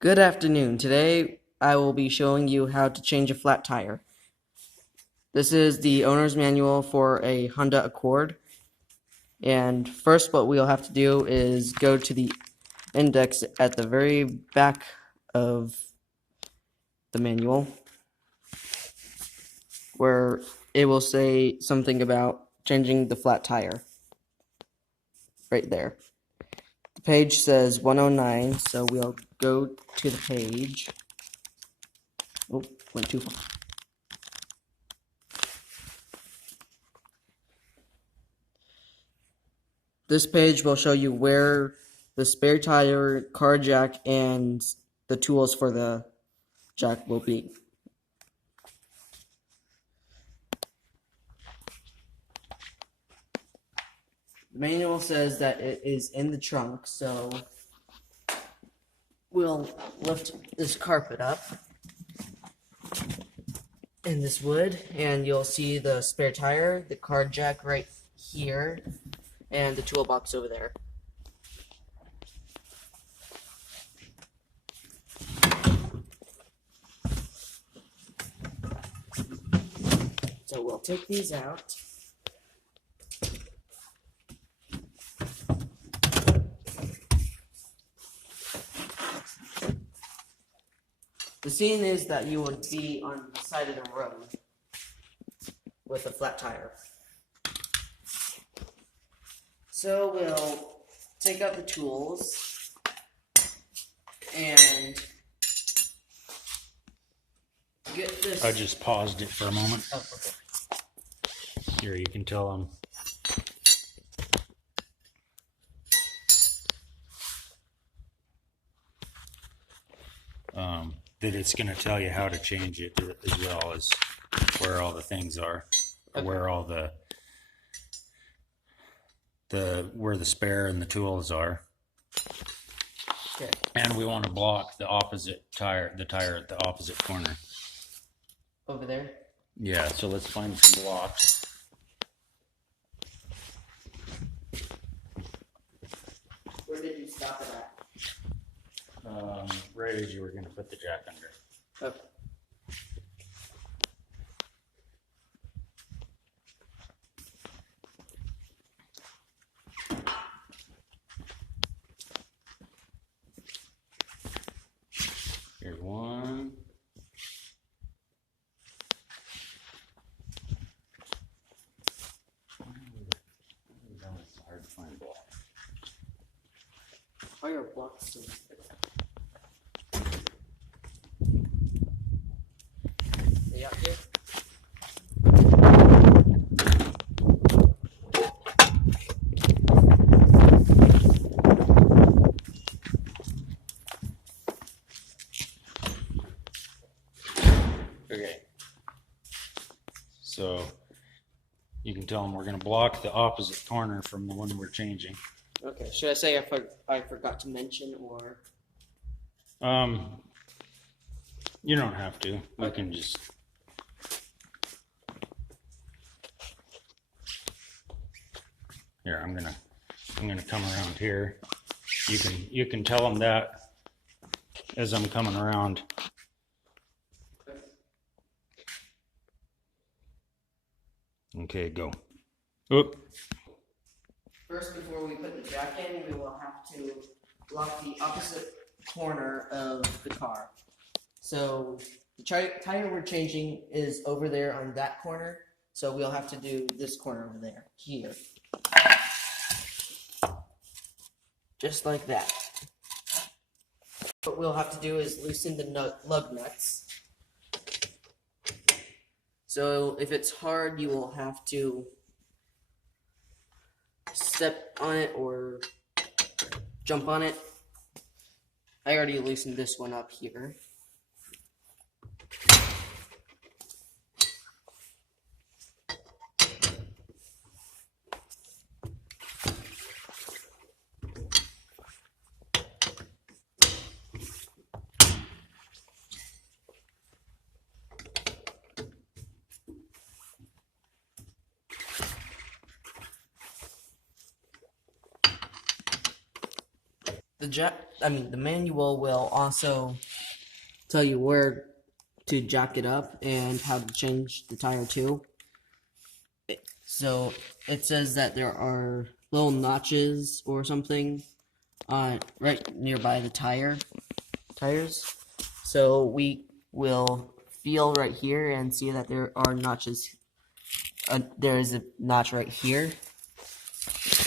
Good afternoon. Today I will be showing you how to change a flat tire. This is the owner's manual for a Honda Accord. And first what we'll have to do is go to the index at the very back of the manual where it will say something about changing the flat tire. Right there. The page says 109, so we'll go to the page. Oh, went too far. This page will show you where the spare tire, car jack, and the tools for the jack will be. The manual says that it is in the trunk, so we'll lift this carpet up in this wood, and you'll see the spare tire, the car jack right here, and the toolbox over there. So we'll take these out. The scene is that you would be on the side of the road with a flat tire. So we'll take out the tools and get this. I just paused it for a moment. Oh, okay. Here, you can tell them. That it's going to tell you how to change it as well as where all the things are, Okay. where all the where the spare and the tools are. Okay. And we want to block the opposite tire, the tire at the opposite corner. Over there. Yeah, so let's find some blocks. Where did you stop it at? Right as you were going to put the jack under. Okay. Here's one. It's hard to find blocks. All your blocks. They out here? Okay. So you can tell them we're going to block the opposite corner from the one we're changing. Okay. Should I say I forgot to mention or? You don't have to. We Okay. can just. Here, I'm gonna come around here. You can tell them that as I'm coming around. Okay, go. Oop. First, before we put the jack in, we will have to block the opposite corner of the car. So the tire we're changing is over there on that corner, so we'll have to do this corner over there, here. Just like that. What we'll have to do is loosen the lug nuts. So if it's hard, you will have to step on it or jump on it. I already loosened this one up here. The the manual will also tell you where to jack it up and how to change the tire too. So it says that there are little notches or something right nearby the tires. So we will feel right here and see that there are notches. There is a notch right here.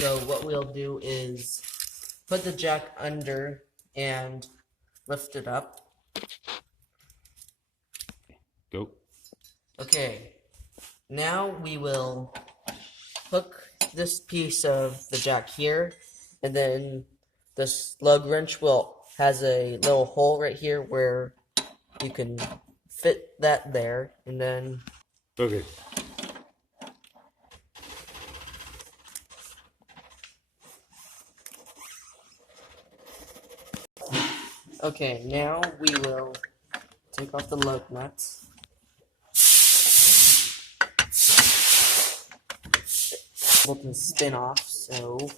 So what we'll do is put the jack under and lift it up. Go. Okay, now we will hook this piece of the jack here, and then the lug wrench has a little hole right here where you can fit that there, and then Okay. okay, now we will take off the lug nuts. Able to spin off, so